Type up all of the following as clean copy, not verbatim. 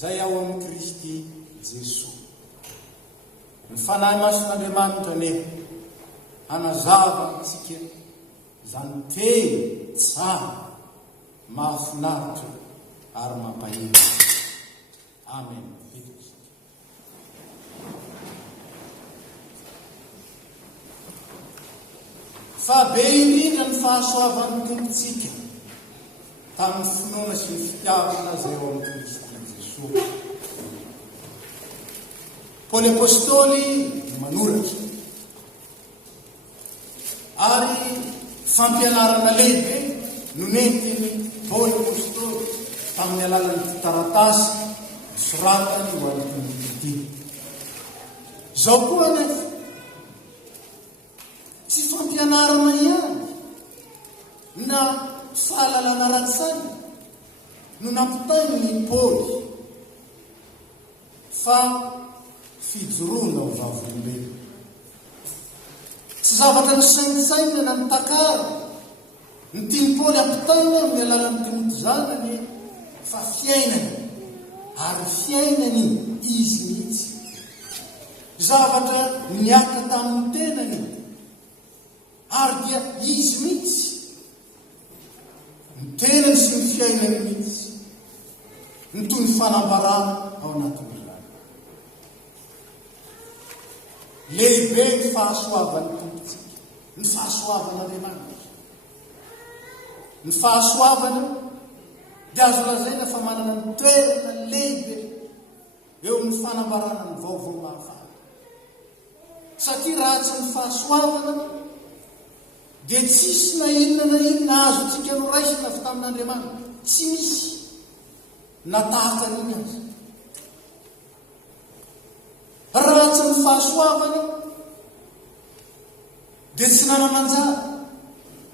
Zay ao amin'ny Kristy Jesosy. Ny fanahy mason'Andriamanitra ane hanazava antsika zany teny tsara mahafinaritra ary mampahelo. Amen. Fa be indrindra ny fahasoavan'ny tompontsika tamin'ny finoana sy ny fitiavana zay ao amin'ny Kristy Jesosy. Paoly apôstôly manoratra ary fampianarana lehibe no nentiny Paoly apôstôly tamin'ny alalan'ny taratasy soratany ho an'ny Timôteo. Zao koa anefa tsy fampianarana ihany na fahalalana ratsana no nampitainy Paoly fa fijoroana ho vavolombelona. Tsy zavatra ny saintsaina na nitakara ny tiany Paoly ampitaina amin'ny alalan'ny Timôteo zanany fa fiainany ary fiainany izy mihitsy. Zavatra niaka tamin'ny tenany ary dia izy mihitsy ny tenany sy ny fiainany mihitsy ny toy ny fanambarana ao anatin'izany. Lehibe ny fahasoavan'ny tompontsika, ny fahasoavan'Andriamanitra. Ny fahasoavana dia azo lazaina fa manana ny toerana lehibe eo amin'ny fanambarana ny vaovao mahafana. Satria ratsy ny fahasoavana dia tsisy na inona azo tsika noraisina avy tamin'Andriamanitra. Tsy misy natahaka an'iny azy. Ratsy ny fahasoavana dia tsy nanamanjara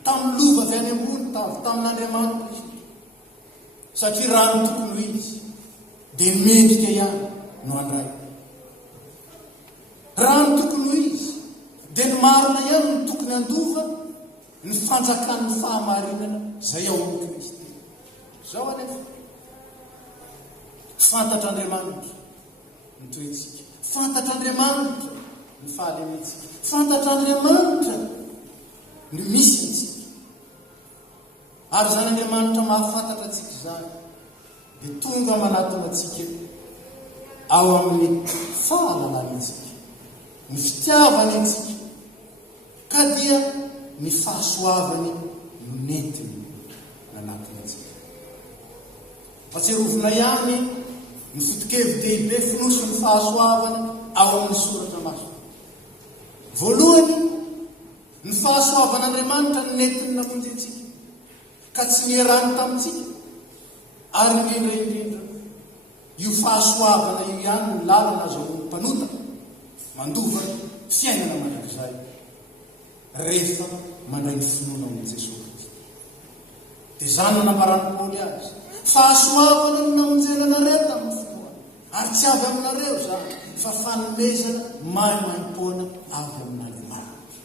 tamin'ny lova avy any ambony tamin'Andriamanitra izy. Satria raha ny tokony izy dia mendrika ihany no andray. Raha ny tokony izy dia ny marina ihany no tokony andova ny fanjakan'ny fahamarinana zay ao amin'ny Kristy. Zao anefa fantatr'Andriamanitra ny toetsika, fantatr'Andriamanitra ny fahalemetsika, fantatr'Andriamanitra ny misy itsika. Ary zany Andriamanitra mahafantatra atsika zany dia tonga manatona atsika ao amin'ny fahalalana itsika, ny fitiavany itsika, ka dia ny fahasoavany no nentiny nanatona atsika. Fahatsiarovana ihany ny foto-kevin-dehibe finosy ny fahasoavana ao amin'ny soratra masina. Voalohany, ny fahasoavan'Andriamanitra ny nentiny namonjy atsika ka tsy nierany tamintsika. Ary indrindra io fahasoavana io ihany ny lalana azahoan'ny mpanota mandova fiainana mandrakizay rehefa mandray ny finoana amin'ny Jesosy Kristy. Dia zany nanambarany Paoly azy. Fahasoavana no namonjenanareo tamin'ny finoana, ary tsy avy aminareo zany fa fanomezana maimaimpona avy amin'Andriamanitra.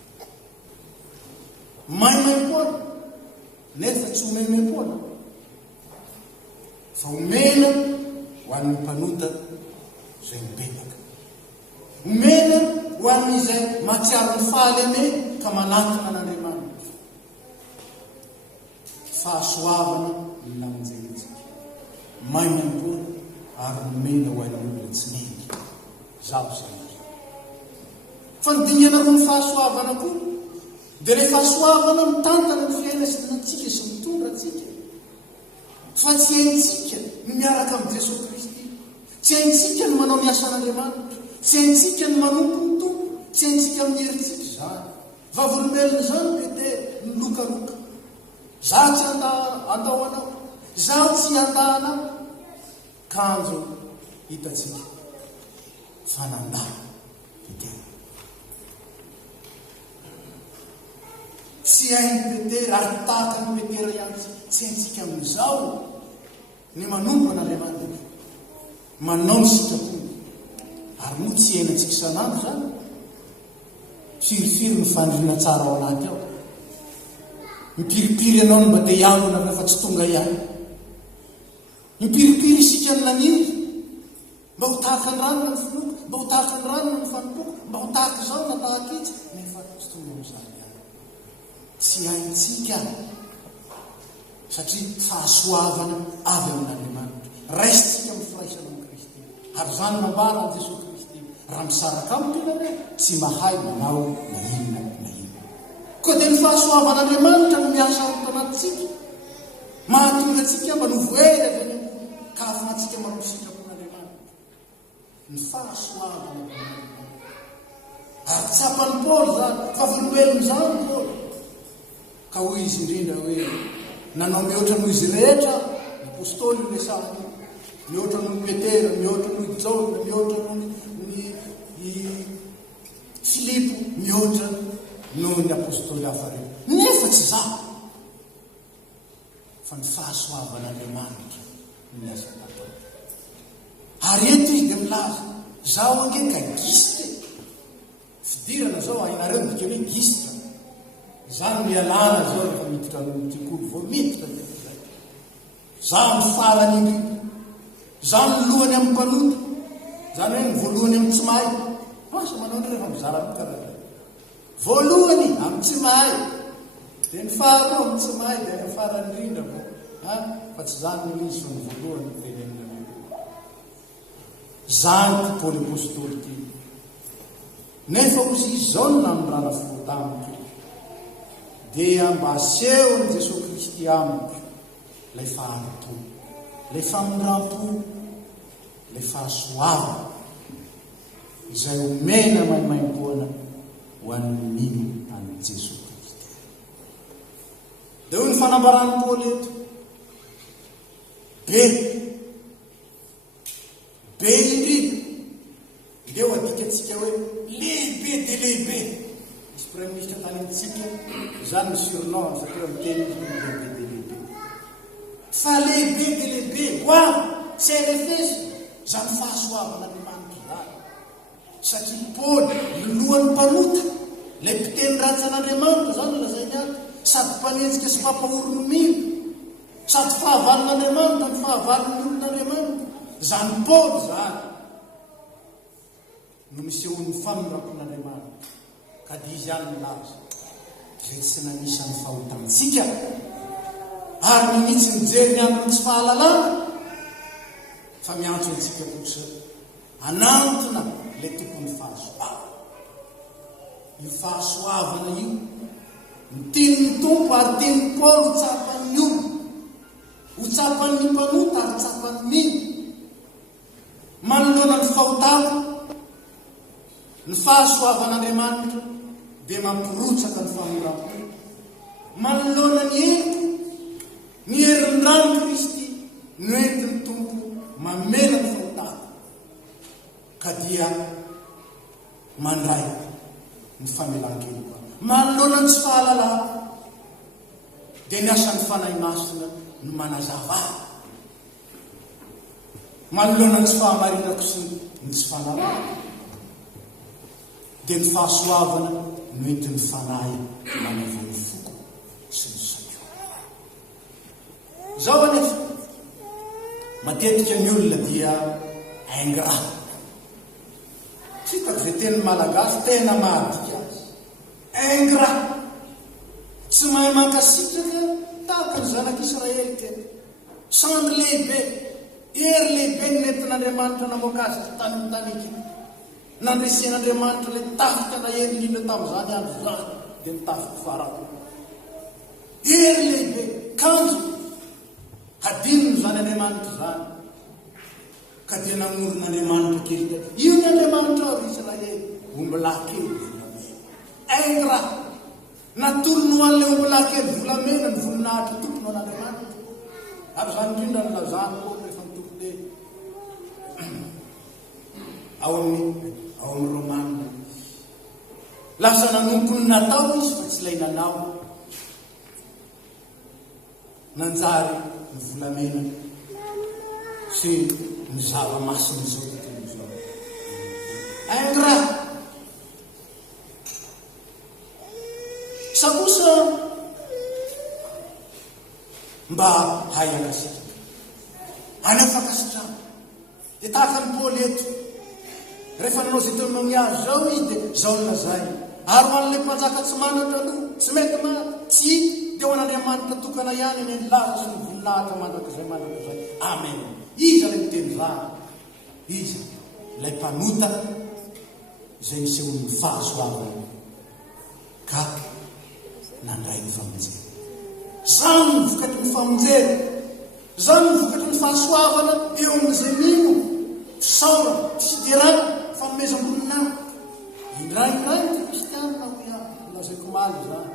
Maimaimpona nefa tsy homemem-pona fa omena ho an'ny mpanota zay mibebaka, omena ho ho amin'izay matsiaro ny fahaleme ka manatona an'Andriamanitra. Fahasoavana ny lamonjenitsika mainam-poana ary nomena ho an'ny olona tsy mety. Zaho zany fa ny dingana roa ny fahasoavana koa dia rehefa fahasoavana mitantana ny fiainantsika sy mitondra atsika, fa tsy haintsika ny miaraka amin'ny Jesosy Kristy, tsy haintsika ny manao ny asan'Andriamanitra, tsy haintsika ny manompo ny tompo, tsy haintsika amin'ny herintsika zany. Vavolombelona zany bete milokaloka. Zaho tsy andao anao, zaho tsy andahanao, kanjo hitatsika fanandaha fitena. Tsy hainy petera ary tahaka ny petera ihany, tsy haintsika amin'izao ny manompo an'Andriamanitra, manao ny sitrapony ary moa tsy hainantsika isanandro zany. Firifiry ny fandrina tsara ao anaty ao, mipiripiry ianao ny mba te hiangona rehefa tsy tonga ihany, mipiripiry isika ny naniry mba ho tahaka ny ranona ny finoka, mba ho tahaka ny ranona ny fanompoko, mba ho tahaka izao na tahaka itsy, nefa tsy tonga amin'izany ihany. Tsy haintsika satria fahasoavana avy amin'Andriamanitra. Raisitsika amin'ny firaisana amin'ny Kristy, ary zany nambara an Jesosy Kristy, raha misaraka amin'ny tenany tsy mahay manao na inona na inona. Koa dia ny fahasoavan'Andriamanitra no miasa ao tanatitsika, mahatonga atsika mba novoera avy any ka ahafahantsika manao sitrapon'Andriamanitra. Ny fahasoavana ary tsapan'ny Paoly zany, fa volombelony zany Paoly, ka hoy izy indrindra hoe nanao mihoatra noho izy rehetra ny apôstôly ny lesahany, mihoatra noho ny Petera, mihoatra noho i Jaona, mihoatra noho ny Filipo, mihoatra noho ny apôstôly hafa rehetra. Nefa tsy zaho, fa ny fahasoavan'Andriamanitra ny asa natao. Ary eto izy dia milaza, zaho ange ka giste, fidirana zao hainareo dika hoe giste, zany mialana zao rehefa miditra nytikolo vao miditra zay. Zaho ny farany indrindra, zaho ny lohany amin'ny mpanota, zany hoe ny voalohany amin'ny tsy mahay. Asa manao ny rehefa mizara amin'ny karaha voalohany amin'ny tsy mahay, dia ny faharoa amin'ny tsy mahay, dia ny farany indrindra vo fa tsy zany ny izy fa ny voalohany tenenina. Zany ty Paoly apôstôly ty, nefa ozy izy zao no namorana fotamiko, dia mba aseho ny Jesosy Kristy amiko lay faharoto, lay famonram-po, lay fahasoavana izay omena maimaim-poana ho an'n'ino an'i Jesosy Kristy. Dia hoy ny fanambarany Paoly eto, be indrindra, dia ho adikatsika hoe lehibe dia lehibe. Misy premier ministre tany amintsika zany ny surnom satria miteny izy lehibe dia lehibe. Fa lehibe dia lehibe ho avy tsy erefeso zany fahasoavan'Andriamanitra zany. Satria Paoly lohan'ny mpanota, lay mpiteny ratsy an'Andriamanitra zany lazainy ato, sady mpanenjika sy mampahorony mino, sady fahavalon'Andriamanitra ny fahavalon'ny olon'Andriamanitra. Zany Paoly zany no misehon'ny famonram-pon'Andriamanitra, ka dia izy any milaza zay tsy nanisany fahotantsika ary minitsy mijery ny andro ny tsy fahalalana, fa miantso antsika kosa anantona le tompony fahasoavana. Io fahasoavana io mitinyny tompo ary tinyny Paoly ho tsapan'ny olo, ho tsapan'ny mpanota ary tsapan'ny mino, manoloana ny fahotako. Ny fahasoavan'Andriamanitra dia mampirotsaka ny famoram-po, manoloana ny heriko, ny herin'ny rano Kristy no entin'ny tompo mamela ny fahotako, ka dia mandray ny famelan-keloka. Manoloana ny tsy fahalalako dia ny asan'ny fanahy masina no manazava, manoloana ny tsy fahamarinako sy ny tsy fahalalako, dia ny fahasoavana no entin'ny fanahy manavony foko sy ny sakio. Zao anefa matetika ny olona dia aingra, hitako zay teny malagasy tena mahadika azy. Ingrat. Tsy mahay mankasitraka tahaka ny zanak'Israely teny. Sandry lehibe, ery lehibe ny nentin'Andriamanitra namoaka azy tany tanika. Nandresen'Andriamanitra le tafika na ery indrindra tamin'izany andro zany dia nitafika farako. Ery lehibe, kanjo, hadinony zany Andriamanitra zany. Ka dia namoron'Andriamanitra kely teny. Io ny Andriamanitra ao Israely, ombilahy kely volamena. Ingrat. Natorono an'ilay ombilahy kely volamena ny voninahitra tompony an'Andriamanitra. Ary zany indrindra ny lazany koa rehefa mitoko teny. Ao amin'ny Romanina. Lasa nanompo ny natao izy fa tsy ilay nanao. Nanjary ny volamena sy ny zava-masiny zao tontolo izao. Ingrat. Sa kosa mba hay akasitraka. Any amin'ny fakasitrana. Dia tahaka ny Paoly eto. Rehefa nanao zay teo amin'ny azy zao izy dia zao ny lazay. Ary ho an'ilay mpanjaka tsy manatra aloha, tsy mety maty, tsy hita, dia ho an'Andriamanitra tokana ihany ny laza sy ny voninahitra mandrakizay mandrakizay. Amen. Iza ilay miteny zany. Iza ilay mpanota izay misehony fahasoavana. Ka nandray ny famonjena. Zany ny vokatry ny famonjena. Zany ny vokatry ny fahasoavana eo amin'izay mino. Fisaora, fisiderana, fanomezam-boninahitra. Indray ny kristianina ho ihany. Lazaiko maly zany.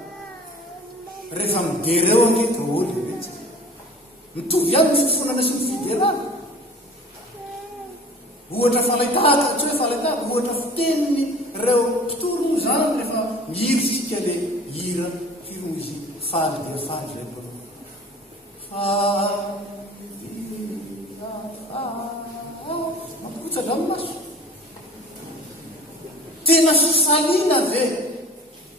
Rehefa midery eo angeto olo mihitsy. Mitovy ihany ny fifonana sy ny fiderana. Ohatra falaitahaka, tsy hoe falaitahaka, ohatra fiteniny reo mpitoro zany rehefa mihirisika le hira hiro izy faly dia faly zay koa. Mampikotsa drano maso. Tena fisaliana ve?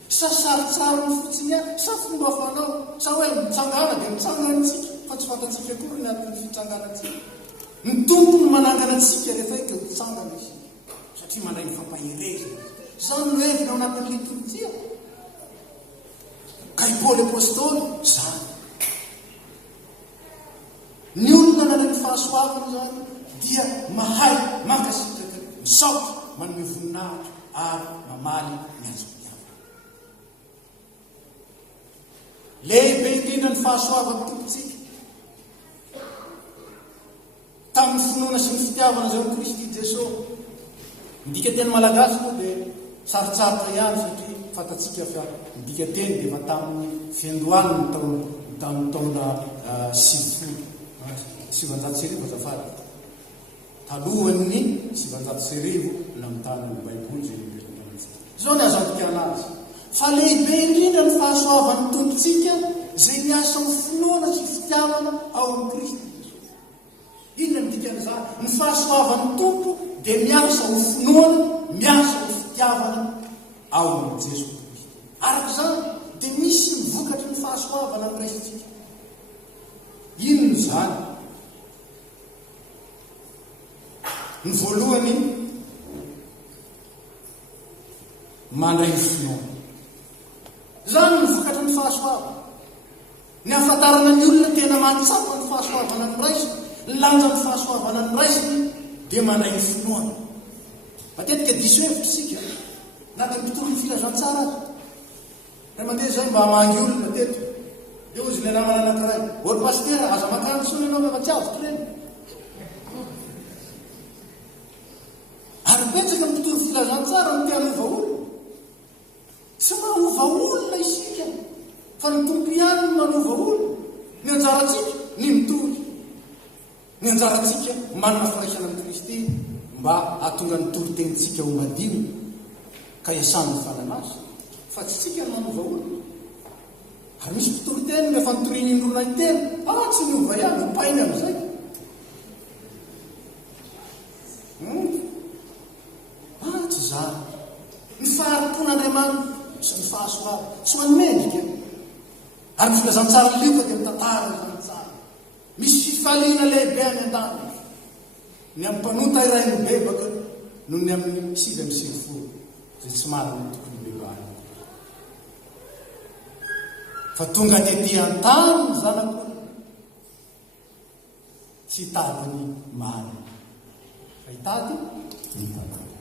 Sa saritsaro ny fotsiny ihany, sa fomba fanao, sa hoe mitsangana dia mitsangantsika, fa tsy fantatsika kory ny atiny fitsanganantsika. Ny tompony manangana antsika rehefa ika mitsangana izy. Satria mandray ny fampahirezana. Zany no hevina ao anatin'ny liturjia. Ka i Paoly apôstôly, zany. Ny olona nanay ny fahasoavana zany dia mahay mankasitraka, misaotra, manome voninahitra ary mamaly ny azo mpiavana. Lehibe indrindra ny fahasoavana tompontsika. Tamin'ny finoana sy ny fitiavana zao Kristy Jesosy. Midika teny malagasy moa dia sarotsarotra ihany satria fantatsika fa midika teny dia fa tamin'ny fiandohany ny tamin'ny taona 730 azafady. Talohan'ny 730 namitana ny Baiboly zay mipetraka. Zao ny azo ampitiana azy. Fa lehibe indrindra ny fahasoavan'ny tompontsika zay miasa ho finoana sy fitiavana ao amin'ny Kristy. Inona ny dikan'izany? Ny fahasoavan'ny tompo dia miasa ho finoana, miasa ho fitiavana ao amin'ny Jesosy Kristy. Araka izany dia misy ny vokatry ny fahasoavana amin'ny raisitsika. Inona izany? Ny voalohany mandray ny finoana. Zany ny vokatry ny fahasoavana. Ny ahafantarana ny olona tena mantsapa ny fahasoavana ny raisiny, ny lanja ny fahasoavana ny raisiny dia mandray ny finoana. Matetika diso hevitra isika na dia mitoro ny filazantsara azy. Raha mandeha zay mba hamangy olona teto. Eo izy ilay namana anankiray. Ôry pastera, aza makany soa ianao rehefa tsy avy tireny. Ary betsaka mitoro filazantsara ny te-hanova olona. Tsy mahova olona isika, fa ny tompo ihany no manova olona. Ny anjarantsika ny mitory. Ny anjarantsika manana firaisana amin'ny Kristy mba hahatonga ny toro-tenitsika ho madio ka hiasana fananasa. Fa tsy tsika no manova olona. Ary misy mpitory-teny rehefa nitoriny indrona ny teny, tsy miova ihany, hopainy amin'izay. Tsy zany. Ny faharimpon'Andriamanitra sy ny fahasoavana tsy ho anymendrika. Ary ny filazantsara lioka dia mitantara izany tsara. Misy fifaliana lehibe any an-tany. Ny amin'ny mpanota iray ny bebaka noho ny amin'ny 7 zay tsy marina tokony bebany fa tonga tety an-tany ny zanak'olona tsy hitady ny marina fa hitady ny tanàna.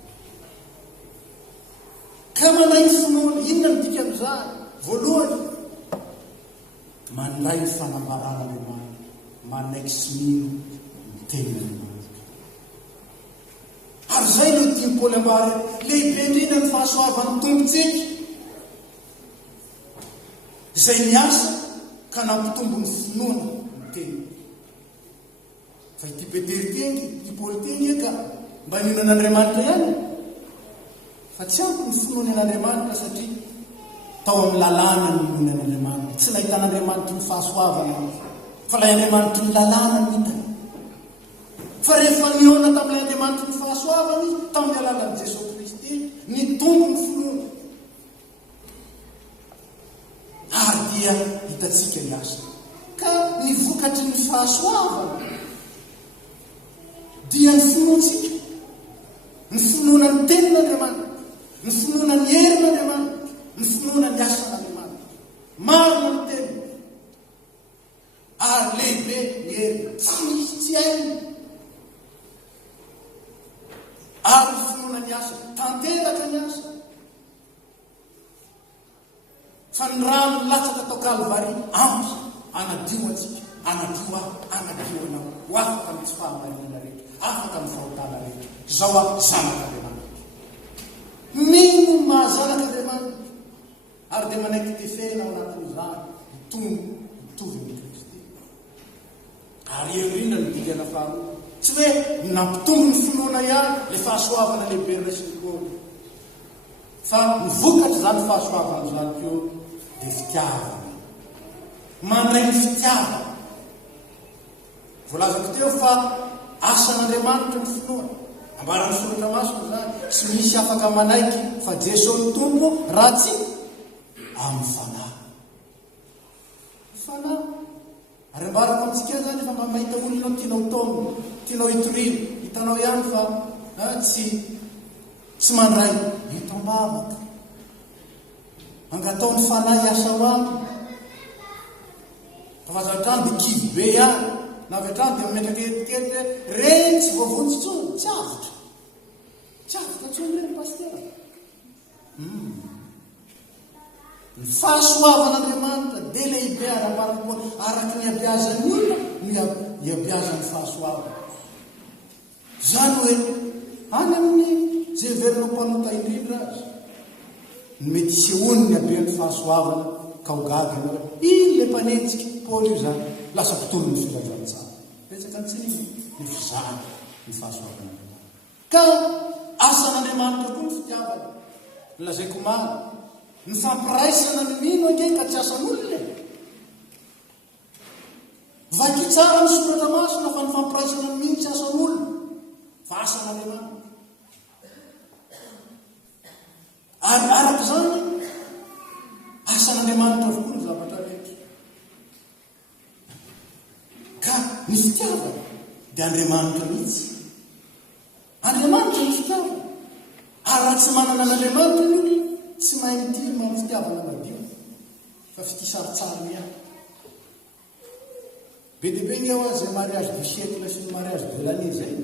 Ka manday ny finoana inona ny dika amin'izany? Voalohany, mandray ny fanambarana Andriamanitra, manaiky sy mino ny tenin'Andriamanitra. Ary zay no tiany Paoly ambara, lehibe indrindra ny fahasoavan'ny tompontsika izay niasa ka nampitombo ny finoana ny teny. Fa ity Petera teny, ity Paoly teny ka mba mino an'Andriamanitra ihany, fa tsy ampy ny finoana an'Andriamanitra satria tao amin'ny lalàna ny minoana an'Andriamanitra. Tsy nahitan'Andriamanitra ny fahasoavana fa ilay Andriamanitra ny lalàna ny hitany. Fa rehefa niona tamin'ilay Andriamanitra ny fahasoavana izy tamin'ny alalan'i Jesosy Kristy ny tombo ny finoana. Ary dia hitatsika ny asa. Ka ny vokatry ny fahasoavana dia ny finoantsika, ny finoana ny tenin'Andriamanitra, ny finoana ny herin'Andriamanitra, ny finoana ny asan'Andriamanitra. Marina ny teny ary lehibe ny heriny, tsy misy tsy hainy. Ary ny finoana ny asa, tanteraka ny asa. Fa ny rano latsaka tao Kalvari ampy anadio atsika, anadio aho, anadio anao, ho afaka amin'ny tsy fahamarinana rehetra, afaka amin'ny fahotana rehetra. Zao aho zanak'Andriamanitra. Mino mahazanak'Andriamanitra ary dia manaiky tefena ao anatin'izany mitovy amin'ny Kristy. Ary eo indrindra ny dikana faharoa, tsy hoe nampitombo ny finoana ihany le fahasoavana lehibe raisiny Paoly, fa mivokatry zany fahasoavana zany keo dia fitiavana, mandray ny fitiavana. Voalazako teo fa asan'Andriamanitra ny finoana. Ambarany soratra masina zany, tsy misy afaka manaiky fa Jesosy ny tompo raha tsy amin'ny fanahy. Fanahy. Ary ambarako amintsika zany efa mba mahita olona tianao taono, tianao hitorino, hitanao ihany fa tsy mandray hitam-bavaka. Angataony fanahy hiasa ho aminy. Fa vazatrany dia kivy be ihany. Na avy hatrany dia metraka etikety hoe reny tsy voavonjy tsony, tsy avitra. Tsy avitra tsony reny pastera. Ny fahasoavan'Andriamanitra dia lehibe araky ny abiazan'ny olona ny abiazan'ny fahasoavana. Zany hoe any amin'ny zay verina mpanota indrindra azy ny mety sehoany ny abean'ny fahasoavana ka ho gaga ianao iny le mpanentsika Paoly io zany lasa mpitolo ny filazantsara. Betsaka tsy ny fizany ny fahasoavana. Ka asan'Andriamanitra koa ny fitiavana. Lazaiko maro ny fampiraisana ny mino ange ka tsy asan'olona. Vaky tsara ny soratra masina fa ny fampiraisana ny mino tsy asan'olona fa asan'Andriamanitra. Ary araka zany asan'Andriamanitra avokoa ny zavatra rehetra. Ka ny fitiavana dia Andriamanitra mihitsy. Andriamanitra ny fitiavana. Ary raha tsy manana an'Andriamanitra ny olona tsy mahay mitily manao fitiavana madio fa fitisaritsara ihany. Be dia be ny ao azy mariage du siècle sy ny mariage de l'année zay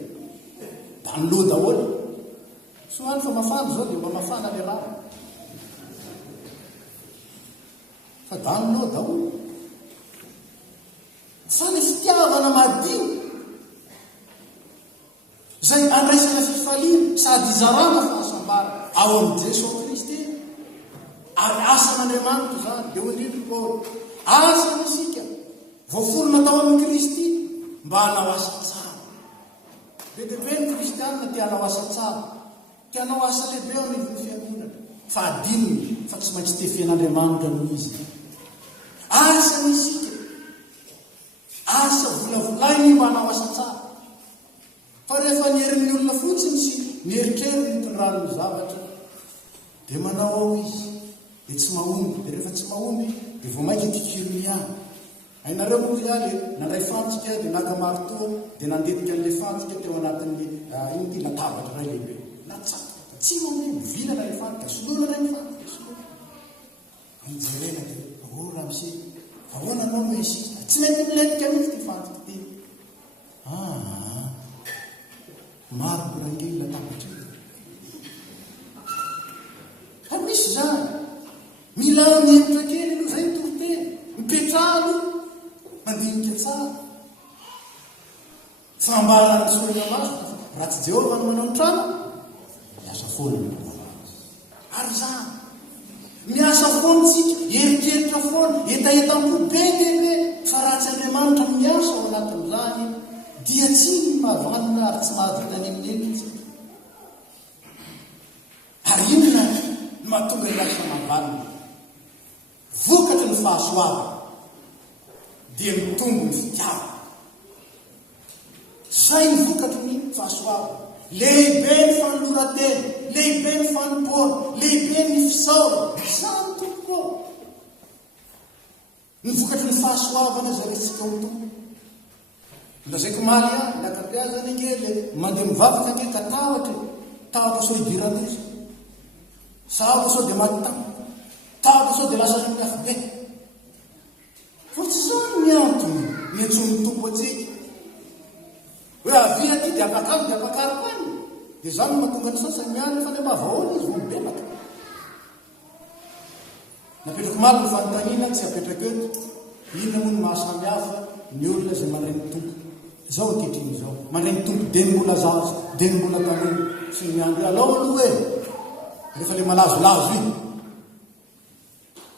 da ny loha daholo. Soany fa mafana zao dia mba mafana le raha. Fa da ny loha daholo. Fa ny fitiavana madio zay andraisana fifaliana sady izarana fahasambara ao amin'ny Jesosy Kristy. Ary asan'Andriamanitra zany dia indrindra Paoly asany isika voafolona tao amin'ny Kristy mba hanao asa tsara. Be dia be ny kristianina tia hanao asa tsara, tia hanao asa lehibe ao anivon'ny fiangonana, fa adinony fa tsy maintsy tefen'Andriamanitra noho izy. Asany isika asa volavolainy mba hanao asa tsara. Fa rehefa nyherin'ny olona fotsiny sy nyheritreriny nitondrano ny zavatra dia manao ao izy dia tsy mahomby. Dia rehefa tsy mahomby dia vao mainka kikirony ihany. Hainareo moa zany nandray fantsika dia naka marito dia nandetika an'ilay fantsika teo anatin'ny iny ty latabatra ray lehibe. natsatoka tsy manao mivilana rehefa ka solona rehefa solona mijerena dia ora misy ahoana anao no isy tsy mety miletika mihitsy ty fantoka ty maro borangely latabatra fa misy zany mila mihevitra kely aloha zay torite mipetrahalo mandinika tsara fambarany solona maso raha tsy Jehova no manao ny trano miasa foana ary zany miasa foana tsika erikeritra foana etaetam-po be bebe fa raha tsy Andriamanitra miasa ao anatin'izany dia tsy mahavanona ary tsy mahavita ny amin'eny ary inona no mahatonga ilasa mahavanona vokatry ny fahasoava dia mitombo ny fitiava zay ny vokatry ny fahasoava lehibe ny fanoloratena lehibe ny fanompoana lehibe ny fisaora zany tompo ny vokatry ny fahasoavana zay resitsika ho tompo lazaiko maly any lakapiazany ingely mandeha mivavaka ange ka tahotra sao idiran'izy sahotra sao dia matitamo tahotra sao dia lasa ny miafibe fa tsy zany miantony miantsony tompo atsika hoe avia ty dia apakaro ko any dia zany mahatonga ny sasany miany fa le mavahoana izy vobelaka napetrako maly ny fanontaniana tsy apetraka eto inona moa ny mahasamihafa ny olona zay mandray ny tompo zao ankehitriny zao mandray ny tompo dia ny mbola zaza dia ny mbola tanolo sy ny miandro alao aloha hoe rehefa le malazolazo iny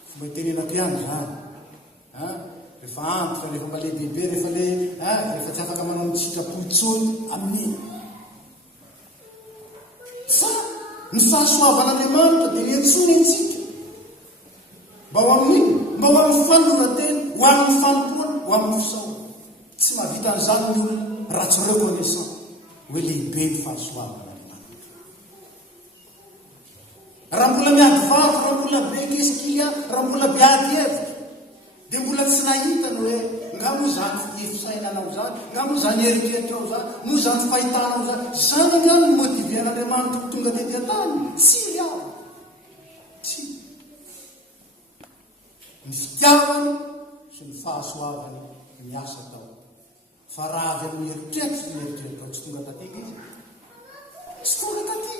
fomba itenenako ihany zany rehefa anty fa rehefa malehibehibe rehefa tsy afaka manao ny sitrapoitsony amin'iny fa ny fahasoavan'Andriamanitra dia niantsony antsika mba ho amin'iny mba ho amin'ny fanoratena ho amin'ny fanompoana ho amin'ny fisaoana tsy mahavita an'izany ny olona raha tsy reconnaissant hoe lehibe ny fahasoavan'Andriamanitra raha mbola miady vaky raha mbola be kesikilya raha mbola biady hevitra dia mbola tsy nahitany hoe nga moa zany fisainanao zany nga moa zany eriketrao zany moa zany fahitanao zany zany angano ny motiven'Andriamanitra tonga tety an-tany tsy iaho tsy ny fitiavany sy ny fahasoavany miasa tao fa raha avy amin'ny eritreritry sy ny eritreritao tsy tonga tatika izy tsy tonga tatika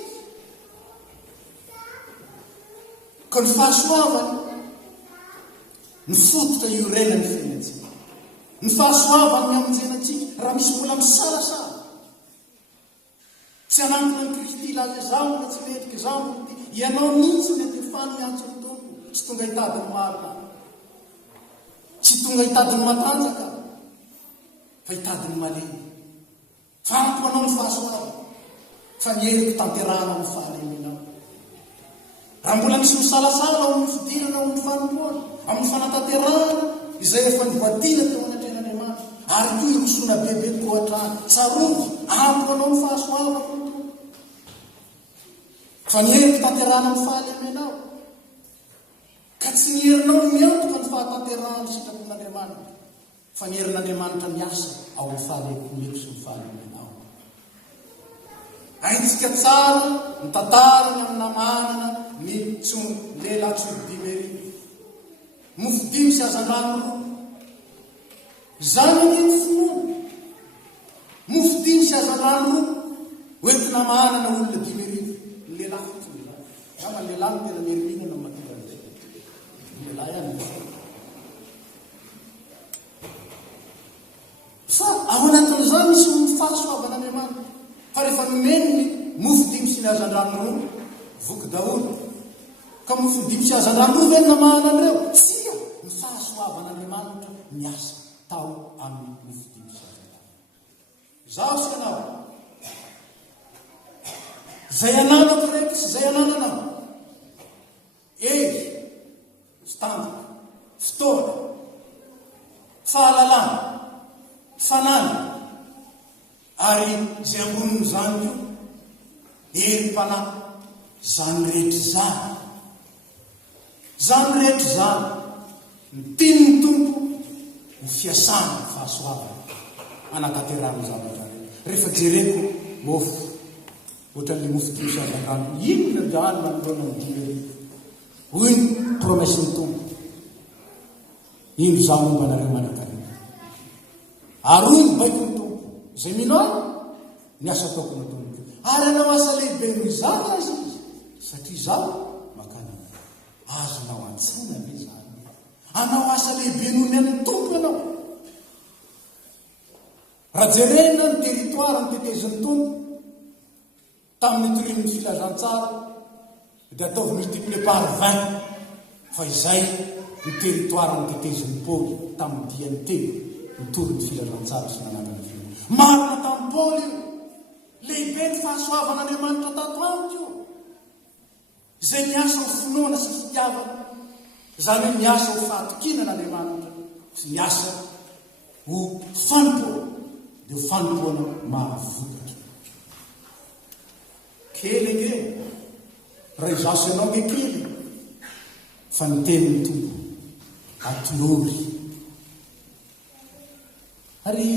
ka ny fahasoavany ny fototra iorena ny fiainatsika ny fahasoavany miamonjenatsika raha misy mbola misalasala tsy anampina ny Kristy laza zamboka tsy metrika zamboka ty ianao mihitsy mety fany miantso ny tompo tsy tonga hitadiny marina tsy tonga hitadiny matanjaka fa hitadiny malemy fa ampoanao ny fahasoavany fa mieriko tanterahana ny fahalemenao raha mbola misy misalasala ao amin'ny fidirana ao amin'ny fanompoana amin'ny fanatanterahana izay efa nivoadina teo anatren'Andriamanitra ary koa irosona bebe tohatrany tsaroky ampoanao ny fahasoavana fa nieriko tanterahana ny fahalemenao ka tsy nierinao miantoka ny fahatanterahana sitrapon'Andriamanitra fa nierin'Andriamanitra miasa ao amin'ny fahalemeko sy ny fahalemenao aintsika tsara ny tantarany amin'ny namanana ny lehilahy Dimery mofo dimy sy azandrano roa zany ny finoana mofo dimy sy azandrano roa hoentina manana olona Dimery ny lehilahy fotsiny zany ama ny lehilahy no tena mierinana mahatonga an'izay ny lehilahy ihany fa ao anatin'izany misy fahasoavan'Andriamanitra fa rehefa nomeny ny mofo dimy sy ny azandrano roa voky daholo ka mofo dimy sy azandrano roa ve namahana an'ireo tsia ny fahasoavan'Andriamanitra miasa tao amin'ny mofo dimy sy azandrano zaho sy anao zay ananako reky sy zay anananao ery fitandrika fitoana fahalalana fanana ary zay ambonin'ny zany io erim-panahy zany rehetra zany rehetra zany ny tiany ny tompo ho fiasana fahasoavana anatanterahany zavatra rehefa jereko mofo ohatran'le mofokimosy azan-drano ino lerano manoloana midimy hoy ny promesy ny tompo ino za mombanareo manankarena ary hoy ny baiko ny tompo zay mino ahy ny asa ataoko na tompo ary anao asa lehibe no izany azy izy satria zaho makany azonao an-tsaina ve zany anao asa lehibe noho ny an'ny tompo ianao raha jerena ny territoire ny tetezin'ny tompo tamin'ny torin'ny filazantsara dia ataovy multiplié par 20 fa izay ny territoire ny tetezin'ny pôly tamin'ny diany telo nitorin'ny filazantsara sy nanangana fiona marina tamin'ny pôly io lehibe ny fahasoavana Andriamanitra tato amiko io zay miasa ho finoana sy fitiavana zany hoe miasa ho fahatokinana Andriamanitra sy miasa ho fanompoana dia ho fanompoana mahavokatra kely nge raha izasy ianao nge kely fa ny tenin'ny tompo atolory ary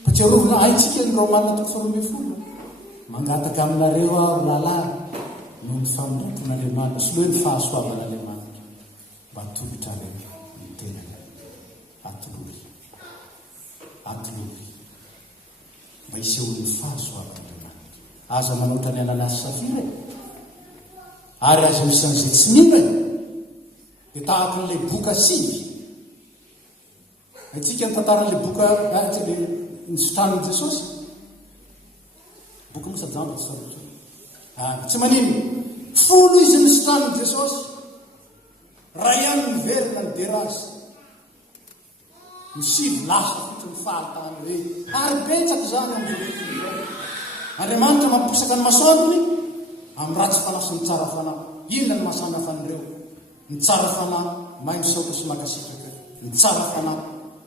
mpatsiarovina haitsika ny Romana 12 mangataka aminareo aho lalàhy noho ny famindraton'Andriamanitra sy loha ny fahasoavan'Andriamanitra mba tolotra reny ny tenany atolory mba isehoan'ny fahasoavan'Andriamanitra aza manoatra ny ananasy safira ary aza misy an'izay tsy minany dia tahaka n'ilay boka sivy atsika ny tantaran'ilay boka nisotranon'i Jesosy boka mosadjamba tsy manino folo izy nisotranon'i Jesosy raha ihany niverina ny derasy misivy lasa fotry ny fahatany hoe ary betsaka zany amin'izao Andriamanitra mampisaka ny masoandrony amin'ny ratsy fanahy sy ny tsara fanahy inona ny masana fanireo ny tsara fanahy mahay misaotra sy makasitraka ny tsara fanahy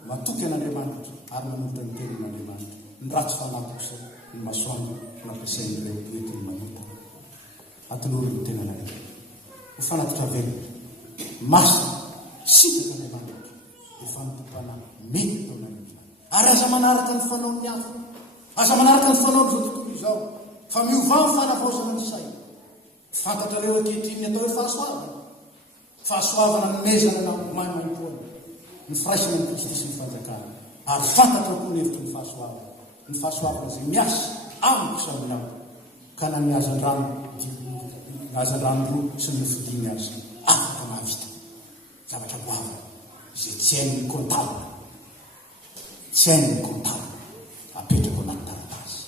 matoky an'Andriamanitra ary manolotra ny tenin'Andriamanitra ny ratsy fanahy kosa ny masoandro nampiasain'ireo entiny manota atolory ny tenan'Andriamanitra ho fanatitra velona masina sitaka Andriamanitra ho fanompom-panahy mety tao n'Andriamanitra ary aza manaraka ny fanaon'ny hafa aza manaraka ny fanaony zao tontolo izao fa miova ny fanavaozana ny saina fantatrareo ankehitriny atao hoe fahasoavana ny mezana na maimaipoana ny firaisana ny Kristy sy ny fanjakana ary fantatra koa ny hevitry ny fahasoavana zay miasa amiko saminy aho ka na ny azan-drano roa sy ny fidiny azy afaka mahavita zavatra goavana zay tsy hain'ny comptable apetrako anaty taratasy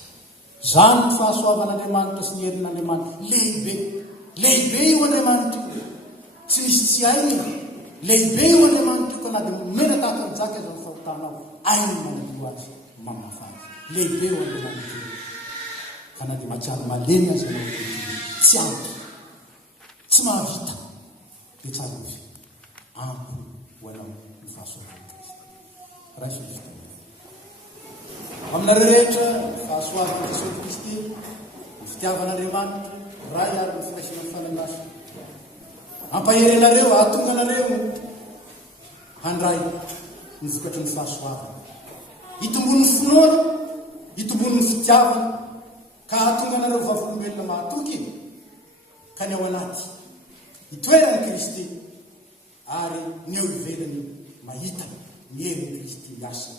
zany ny fahasoavan'Andriamanitra sy ny herin'Andriamanitra lehibe io Andriamanitra io tsy misy tsy hainy lehibe io Andriamanitra io ka na dia mena tahaka ny jaka aza ny fahotanao ainy manadio azy mamafana lehibe io Andriamanitra io ka na dia matsiaro malemy azy anao tsy ampy tsy mahavita dia tsara ovy ampy ho anao ny fahasoavan'ny Kristy raha isoa aminareo rehetra fahasoavan'i Jesosy Kristy ny fitiavan'Andriamanitra ray ary ny firaisana ny fananasa ampaherenareo ahatonga anareo handray ny vokatry ny fahasoavana hitombony ny finoana hitombony ny fitiavana ka ahatonga anareo vavolombelona mahatoky ka ny ao anaty hitoerany Kristy ary ny eo ivelany mahita ny herin'ny Kristy miasa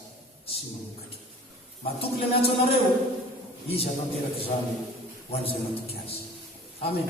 sy mamokatra matoky le miantso anareo izy atanteraka izany ho an'izay matoky azy amen.